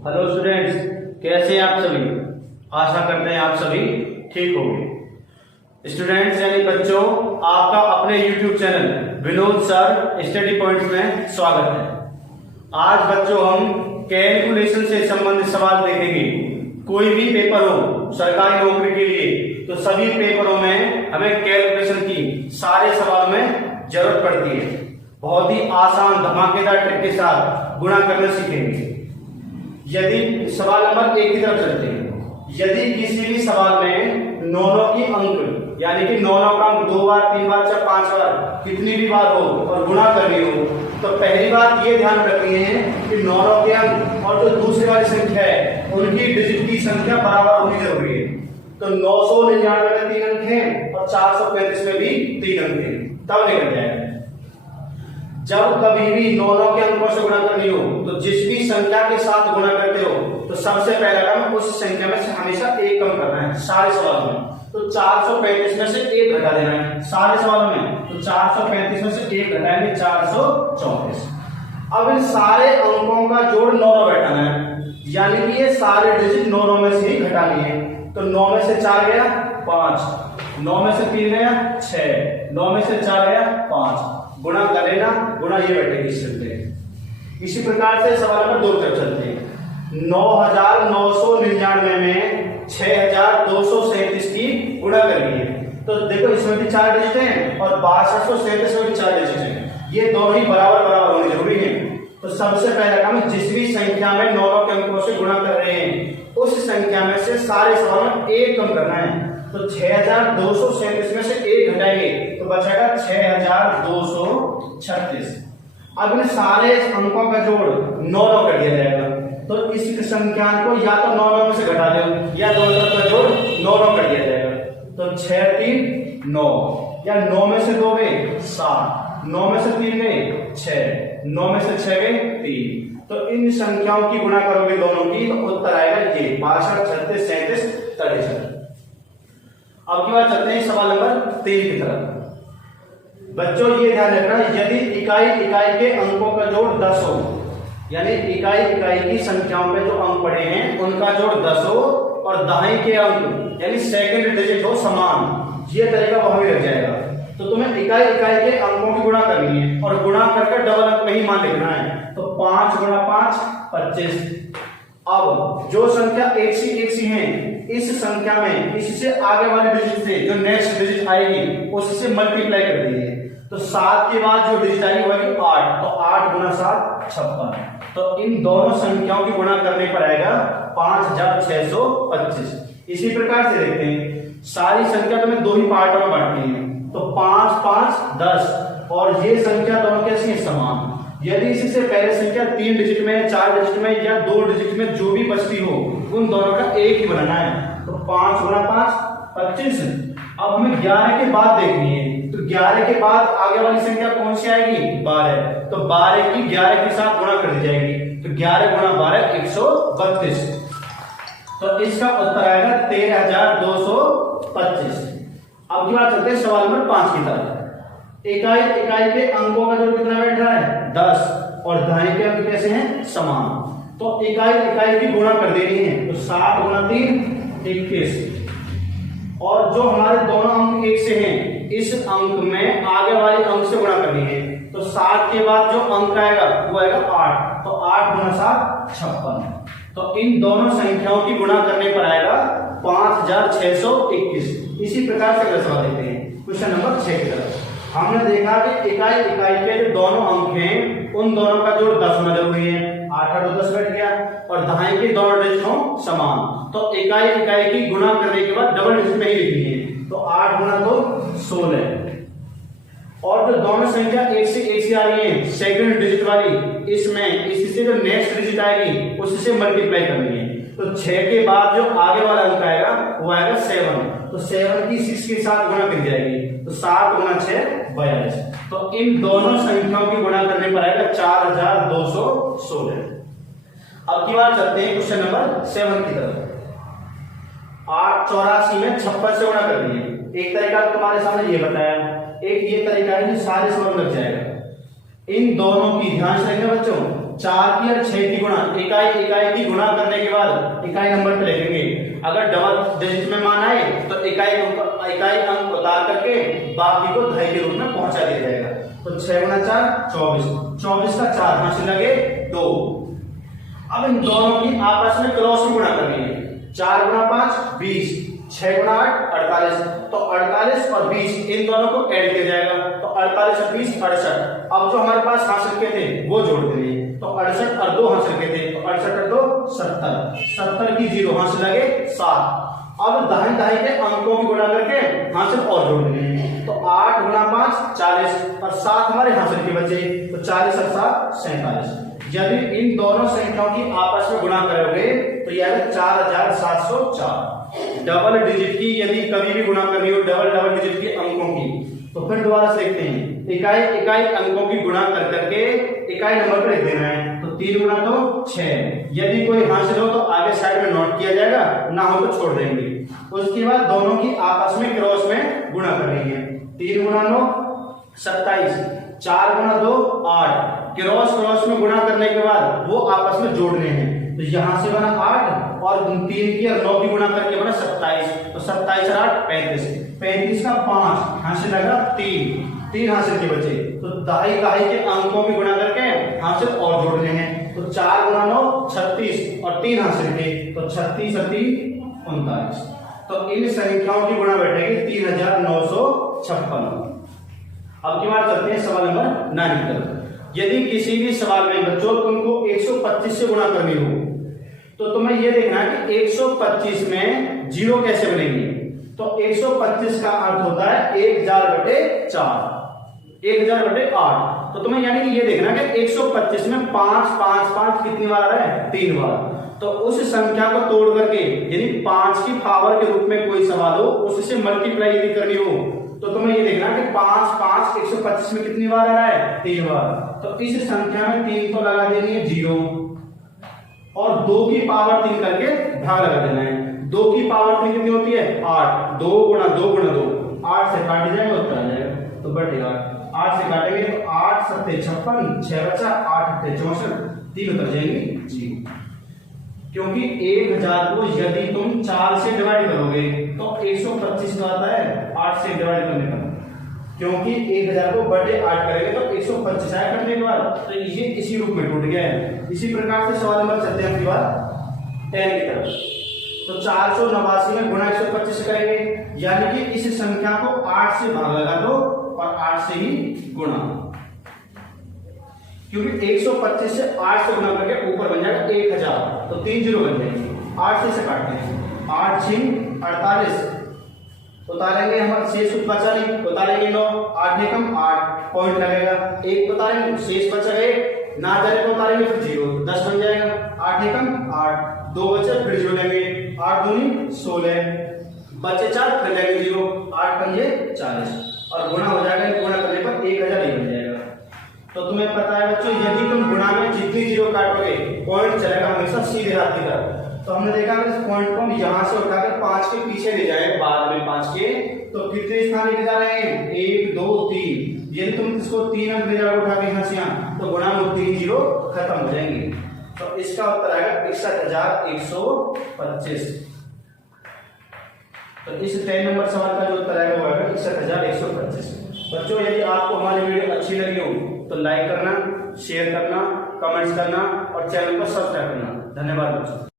Hello students, कैसे हैं आप सभी। आशा करते हैं आप सभी ठीक होंगे। स्टूडेंट्स यानी बच्चों, आपका अपने YouTube channel Vinod sir study points में स्वागत है। आज बच्चों हम कैलकुलेशन से संबंधित सवाल देखेंगे। कोई भी पेपर हो सरकारी नौकरी के लिए तो सभी पेपरों में हमें कैलकुलेशन की सारे सवालों में जरूरत पड़ती है। बहुत ही आसान धमाकेदार ट्रिक के साथ गुणा करना सीखेंगे। यदि सवाल नंबर 1 की तरफ चलते हैं, यदि किसी भी सवाल में नौ की अंक यानी कि नौ का अंक 2 बार 3 बार 4 5 बार कितनी भी बार हो और गुणा करनी हो, तो पहली बात ये ध्यान रखनी है कि नौ के अंक और जो दूसरी वाली संख्या है उनकी डिजिट की संख्या बराबर होनी जरूरी है। तो 999 में 3 अंक हैं और 435 में भी 3 अंक हैं, तब निकल जाएगा। जब कभी भी नौ के अंकों से गुणा करनी हो तो जिस भी संख्या के साथ गुणा करते हो तो सबसे पहला काम उस संख्या में से हमेशा एक कम करना है सारे सवालों में। तो 435 में से 1 घटा देना है सारे सवालों में। तो 435 में से 1 घटाएंगे 434। अब इन सारे अंकों का जोड़ 9 बैठाना है, यानी कि ये सारे डिजिट 9 में से ही घटानी है। तो 9 में से 4 गया 5, 9 में से 3 गया 6, 9 में से 4 गया 5। गुणा कर लेना, गुणा ये बैठेगी इससे। इसी प्रकार से सवाल नंबर 2 तक चलते हैं। 9999 में 6237 की गुणा करनी है। तो देखो इसमें भी 4 डिजिट हैं और 6237 में भी 4 डिजिट हैं। ये दोनों ही बराबर बराबर होने जरूरी है। तो सबसे पहला काम जिस भी संख्या में 9 के अंकों से गुणा कर रहे हैं उस संख्या में से सारे सवाल में 1 कम करना है। तो 6237 में से 1 घटाएंगे तो बचेगा 6236। अब इन सारे अंकों का जोड़ 9 कर दिया जाएगा। तो इस संख्या को या तो 9 में से घटा दो या दोनों का जोड़ 9 कर दिया जाएगा। तो 6 3 9 या 9 में से 2 गए 7, 9 में से 3 गए 6, 9 में से 6 गए 3। तो इन संख्याओं की गुणा करोगे दोनों की तो उत्तर आएगा ये 62 36 37 63। अब की बात चलते हैं सवाल नंबर 3 की तरफ। बच्चों ये ध्यान रखना, यदि इकाई के अंकों का जोड़ 10 हो, यानी इकाई की संख्याओं पे जो अंक पड़े हैं उनका जोड़ 10 हो और दहाई के अंक यानी सेकंड डिजिट हो समान, ये तरीका वहां भी लग जाएगा। तो तुम्हें इकाई के अंकों की गुणा करनी है और गुणा करके डबल अंक में ही मान लिखना है। तो 5 गुणा 5 25। अब जो संख्या एक सी है इस संख्या में इससे आगे वाले डिजिट से जो नेक्स्ट डिजिट आएगी उससे मल्टीप्लाई कर दीजिए। तो 7 के बाद जो डिजिट आएगी वो आएगी 8। तो 8 गुना 7 56। तो इन दोनों संख्याओं की गुणा करने पर आएगा 5625। इसी प्रकार से देखते हैं, सारी संख्या तुम्हें 2 ही पार्टों में बांटनी है। तो 5 5 10 और ये संख्या दोनों कैसी है समान। यदि इससे पहले संख्या 3 डिजिट में 4 डिजिट में या 2 डिजिट में जो भी बचती हो उन दोनों का एक ही बनाना है। तो 5 गुना 5 25। अब हमें 11 के बाद देखनी है। तो 11 के बाद आगे वाली संख्या कौन सी आएगी 12। तो 12 की 11 के साथ गुणा कर दी जाएगी। तो 11 गुना 12 132। तो इसका उत्तर आएगा 13225। अब की बात चलते हैं सवाल नंबर 5 की तरफ। इकाई के अंकों का जोड़ कितना बैठ रहा है 10 और दहाई के अंक कैसे हैं समान। तो इकाई की गुणा कर देनी है। तो 7 गुना 3 21। और जो हमारे दोनों अंक 1 से हैं इस अंक में आगे वाले अंक से गुणा करनी है। तो 7 के बाद जो अंक आएगा वो आएगा 8। तो 8 गुना 7 56। तो इन दोनों संख्याओं की गुणा करने पर आएगा 5621। इसी प्रकार से अगला सवाल देखते हैं क्वेश्चन नंबर 6 की तरफ। हमने देखा कि इकाई के जो दोनों अंक हैं उन दोनों का जोड़ 10 होना जरूरी है। 8 8 10 बैठ गया और दहाई के दोनों डिजिट हो समान। तो इकाई की गुणा करने के बाद डबल डिजिट में ही लिखनी है। तो 8 गुना 2 16। और जो दोनों संख्या एक से आ रही है सेकंड डिजिट वाली इसमें इससे जो नेक्स्ट डिजिट आएगी उससे मल्टीप्लाई करनी है। तो 6 के बाद जो आगे वाला अंक आएगा वो आएगा 7। तो 7 की 6 के साथ गुणा कर जाएगी। तो 7 गुना 6 42। तो इन दोनों संख्याओं की गुणा करने पर आएगा 4216। अब की बात चलते हैं क्वेश्चन नंबर 7 की तरफ। 884 में 56 से गुणा करनी है। एक तरीका तुम्हारे सामने ये बताया, एक ये तरीका है जो सारे सवाल लग जाएगा। इन दोनों की ध्यान से रखना बच्चों, 4 की और 6 की गुणा, इकाई की गुणा करने के बाद इकाई नंबर पे लिखेंगे। अगर डबल डिजिट में मान आए तो इकाई अंक उतार करके बाकी को दहाई के रूप में पहुंचा दिया जाएगा। तो 6 गुना 4 24, 24 का 4 हाथ से लगे 2। अब इन दोनों की आपस में क्रॉस में गुणा करनी है। 4 गुना 5 20, 6 गुना 8 48। तो 48 और 20 इन दोनों को ऐड किया जाएगा। तो 48 और 20 68। अब जो हमारे पास हासिल के थे वो जोड़ देंगे। तो 68 और 2 हासिल के थे, तो 68 और 2 70, 70 की 0 हासिल लगे 7। अब दहाई के अंकों की गुणा करके हासिल और जोड़ देंगे। तो 8 गुना 5 40 और 7 हमारे हासिल के बचे। तो 40 और 7 47। यदि इन दोनों संख्याओं की आपस में गुणा करोगे तो यह 4704। डबल डिजिट की यदि कभी भी गुणा करनी हो डबल डिजिट के अंकों की, तो फिर दोबारा से लिखते हैं। इकाई अंकों की गुणा कर करके इकाई नंबर पर लिख देना है। तो 3 गुना 2 6। यदि कोई हासिल हो तो आगे साइड में नोट किया जाएगा, ना हो तो छोड़ देंगे। उसके बाद दोनों की आपस में क्रॉस में गुणा करेंगे। 3 गुना 9 27, 4 गुना 2 8। क्रॉस में गुणा करने के बाद वो आपस में जोड़ने हैं। तो यहां से बना 8 और 3 की और 9 की गुणा करके बना 27। तो 27 और 8 35, 35 का 5 हासिल से लगा 3 हासिल के बचे। तो दहाई के अंकों की गुणा करके हासिल और जोड़ने हैं। तो 4 गुना 9 36 और 3 हासिल के। तो 36 और 3 39। तो इन संख्याओं की गुणा बैठेगी 3956। अब की बात करते हैं सवाल नंबर 9 की तरफ। यदि किसी भी सवाल में बच्चों तुमको 125 से गुणा करनी हो तो तुम्हें यह देखना है कि 125 में 0 कैसे बनेगी। तो 125 का अर्थ होता है 1000/4, 1000/8। तो तुम्हें यानी कि ये देखना है कि 125 में 5 5 5 कितनी बार आ रहा है, 3 बार। तो उस संख्या को तोड़ करके यानी 5 की पावर के रूप में कोई सवाल हो उससे मल्टीप्लाई यदि करनी हो तो तुम्हें ये देखना कि 5 5 125 में कितनी बार आ रहा है, 3 बार। तो इस संख्या में 3 तो लगा देनी है 0 और 2 की पावर 3 करके भाग लगा देना है। 2 की पावर 3 कितनी होती है 8। 2 गुना 2 गुना 2 8 से काट जाएगा, उत्तर आ जाएगा। तो बढ़ेगा 8 से काटेंगे तो 8 7 56, 6 बचा, 8 8 64, 3 उतर जाएंगे जी। क्योंकि 1000 को यदि तुम 4 से डिवाइड करोगे तो 125 तो आता है 8 से डिवाइड करने पर। क्योंकि 1000 को बटे 8 करेंगे तो 125 आया करने के बाद, तो ये इसी रूप में टूट गया है। इसी प्रकार से सवाल नंबर चलते हैं आपकी बात 10 की तरफ। तो 489 में गुणा 125 से करेंगे, यानी कि इस संख्या को 8 से भाग लगा दो और 8 से ही गुणा। क्योंकि 125 से 8 से गुणा करके ऊपर बन जाएगा 1000, तो 3 0 बन जाएंगे। 8 से काटते हैं, 8 6 48, उतारेंगे हम शेष बचा नहीं, उतारेंगे 9, 8 एकम 8 पॉइंट लगेगा, 1 उतारेंगे शेष बचा 1, ना जाने को उतारेंगे फिर 0 10 बन जाएगा। 8 एकम 8, 2 बचे फिर 0 लेंगे, 8 दूनी 16 बचे 4 फिर लेंगे 0, 8 पंजे 40 और गुणा हो जाएगा। गुणा करने पर 1000 ही बन जाएगा। तो तुम्हें पता है बच्चों यदि तुम गुणा में जितनी 0 काटोगे पॉइंट चलेगा हमेशा सीधे हाथ की तरफ। तो हमने देखा कि इस पॉइंट को हम यहां से उठाकर 5 के पीछे ले जाए बाद में 5 के, तो कितने स्थान लेके जा रहे हैं 1 2 3। यदि तुम इसको 3 अंक ले जाओगे उठा के यहां से यहां तो गुणा में 3 0 खत्म हो जाएंगे। तो इसका उत्तर आएगा 61125। तो इस 10 नंबर सवाल का जो उत्तर आएगा वो आएगा 61125। बच्चों यदि आपको हमारी वीडियो अच्छी लगी हो तो लाइक करना, शेयर करना, कमेंट्स करना और चैनल को सब्सक्राइब करना। धन्यवाद बच्चों।